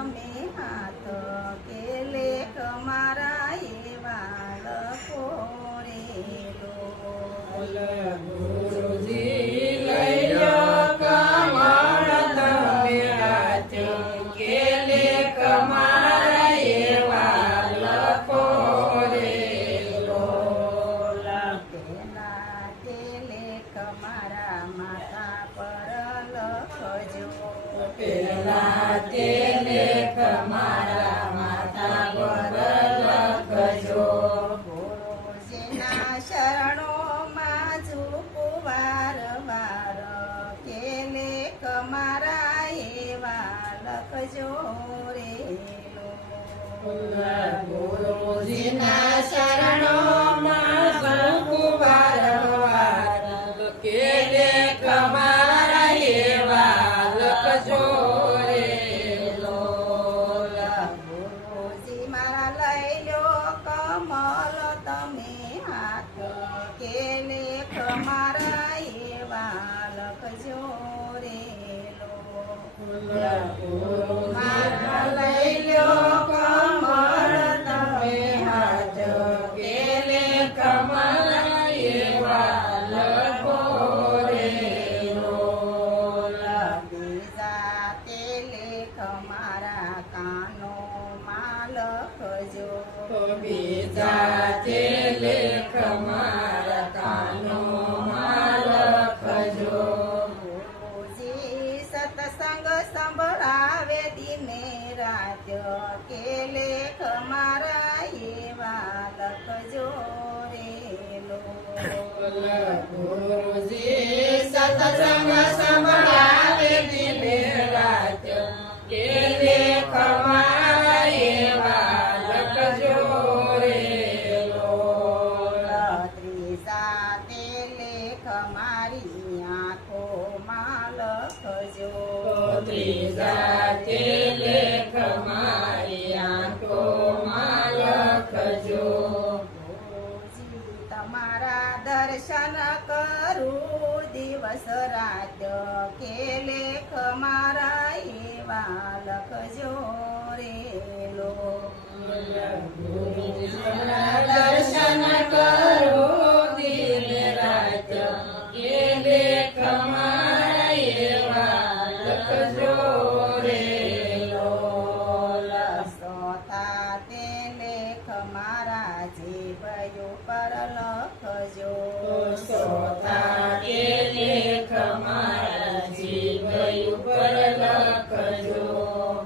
તમે હાથ કે લેખ મારા એવા લખો રે ગુરુજી લઈ લ્યો કમળ તમે હાથ કે લેખ મારા એવા લખો રે પેલા તે લેખ મારા માથા પર લખજો પેલા તે લેખ મારા માથા પર લખજો ગુરુજીના શરણોમાં ઝૂકું વારંવાર કે લેખ મારા એવા લખજો રે ગુરુજીના શરણોમાં ઝૂકું વારંવાર કે લેખ મારા એવા લખજો રે ગુરુજી મારા લઈ લો કમલ તમે હાથ કે લેખ મારા એવા લખજો રે મારા લઈ લ્યો કમળ તમે હાથ કે લેખ મારા એવા લખો રે બીજા તે લેખ મારા કાનોમાં લખજો બીજા તે લેખ મારા કાનોમાં લખજો ગુરુજી સત્સંગ સંભળાવે દિને રાત કે લેખ મારા એવા લખજો રે ગુરુજી સત્સંગ સંભળાવે દિને રાત કે લેખ મારા એવા લખજો રે ત્રીજા તે લેખ મારી આંખોમાં લખજો ત્રીજા તે લેખ મારી આંખોમાં લખજો ગુરુજી તમારા દર્શન કરું દિવસ રાત કે લેખ મારા એવા લખજો રે ગુરુજીના દર્શન કરો દિન રાત કે લેખ મારા એવા લખજો રે સોતા તે લેખ મારા જીવ ઉપર લખજો સોતા કે લેખ મારા જીવ ઉપર લખજો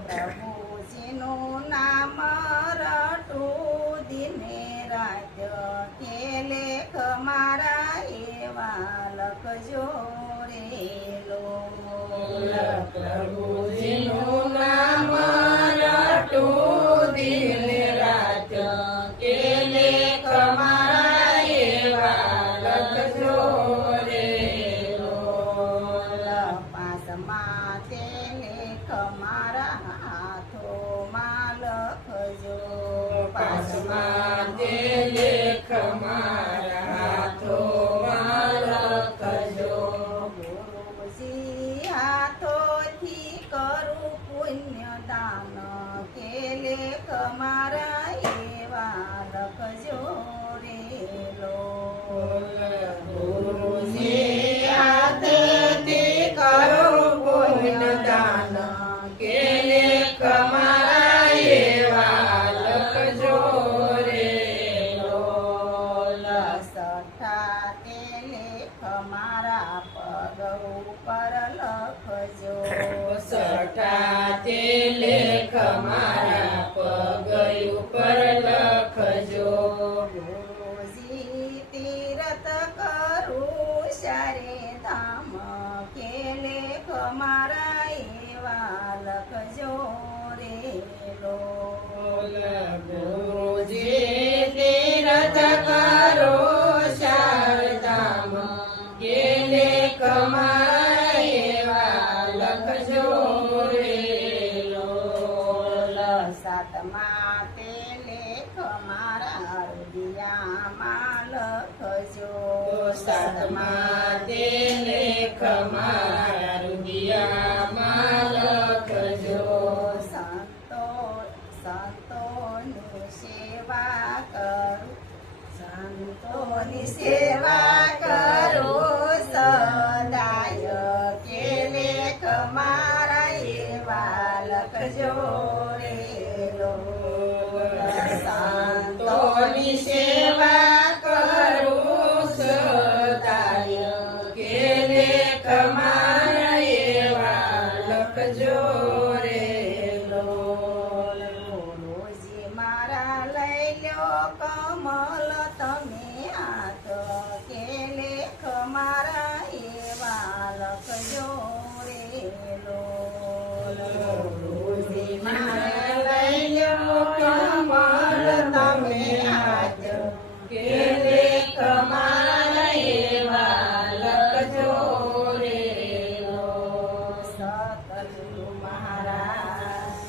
પ્રભુજીનું નામ રટું દિને રાત કે લેખ મારા એવા લખજો રે પ્રભુજીનું નામ રટું દિન રાત કે લેખ મારા એવા લખજો રે પાસમાં તે લેખ મારા હાથોમાં લખજો પાસમાં તે લેખ મારા હાથોમાં લખજો ગુરુજી હાથોથી કરું પુણ્ય દાન કે લેખ મારા એવા લખજો રે ગુરુજી હાથથી કરો પુણ્ય દાન કે લેખ મારા એવા લખજો રે સઠા તે લેખ મારા પગ ઉપર લખજો સઠા તે લેખ મારા પગ ઉપર લખજો ગુરુજી તીરથ કરું સારે ધામ કે લેખ મારા એવા લખજો રે ગુરુજી તીરથ કરો શારદામ કે લેખ મારા એવા લખજો રે સાતમા તે લેખ મારા હૃદયામાં લખજો સાતમા તે લેખ મારા હૃદયામાં લખજો સંત લખજો રે લોલ. સંતોની સેવા કરું સદાય કે લેખ મારા એવા લખજો રે લોલ. ગુરુજી મારા લઈ લ્યો કમલ તમે હાથ કે લેખ મારા એવા લખજો રે લોલ. ગુરુજી મારા લઈ લ્યો કમલ તમે હાથ કે લેખ મારા એવા લખજો રે લોલ. સતગુરુ મહારાજ